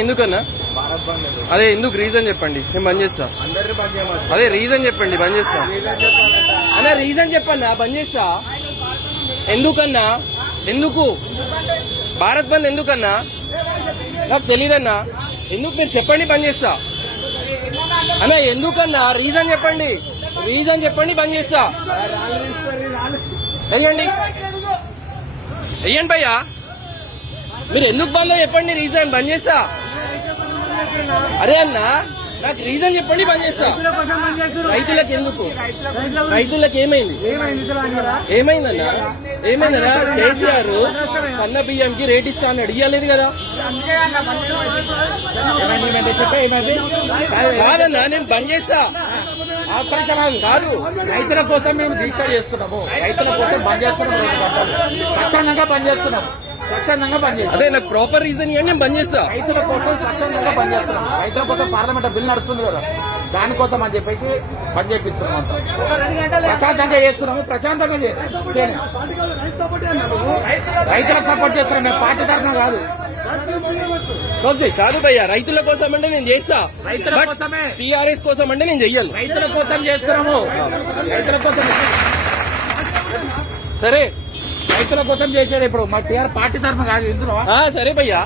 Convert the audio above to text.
ఎందుకన్నా అదే ఎందుకు రీజన్ చెప్పండి నేను బంద్ చేస్తా. అదే రీజన్ చెప్పండి బంద్ చేస్తా అన్నా. రీజన్ చెప్పన్నా బంద్ చేస్తా. ఎందుకన్నా ఎందుకు భారత్ బంద్ ఎందుకన్నా నాకు తెలీదన్నా. ఎందుకు మీరు చెప్పండి బంద్ చేస్తా అన్నా. ఎందుకన్నా రీజన్ చెప్పండి. రీజన్ చెప్పండి బంద్ చేస్తా. ఎందుకండి వెయ్యండి భయ్యా. మీరు ఎందుకు బంద్ చెప్పండి. రీజన్ బంద్ చేస్తా. అరే అన్నా నాకు రీజన్ చెప్పండి బంద్ చేస్తా. రైతులకు ఎందుకు రైతులకు ఏమైంది ఏమైందన్నా ఏమైందన్నా. కేసీఆర్ సన్న బియ్యంకి రేట్ ఇస్తా అని అడిగలేదు కదా. కాదన్నా నేను బంద్ చేస్తా. కాదు రైతుల కోసం మేము దీక్ష చేస్తున్నాము. రైతుల కోసం బంద్ చేస్తున్నాము. స్వచ్ఛందంగా బంద్ చేస్తున్నాము. స్వచ్ఛందంగా బంద్ చేస్తాం. అదే నాకు ప్రాపర్ రీజన్ ఇవ్వండి నేను బంద్ చేస్తా. రైతుల కోసం స్వచ్ఛందంగా బంద్ చేస్తున్నాం. రైతుల కోసం పార్లమెంట్ బిల్ నడుస్తుంది కదా, దానికోసం అని చెప్పేసి బంద్ చేపిస్తున్నాం. అంతా ప్రశాంతంగా చేస్తున్నాము. ప్రశాంతంగా రైతులకు సపోర్ట్ చేస్తున్నాం. మేము పార్టీ తరఫున కాదు. కాదు భయ్యా రైతుల కోసం అంటే నేను చేస్తా. రైతుల కోసమే. టీఆర్ఎస్ కోసం అంటే నేను చెయ్యను. రైతుల కోసం చేస్తున్నాము. రైతుల కోసం సరే రైతుల కోసం చేసేది ఇప్పుడు మా టీఆర్ పార్టీ తరఫున కాదు ఇందులో. సరే భయ్యా.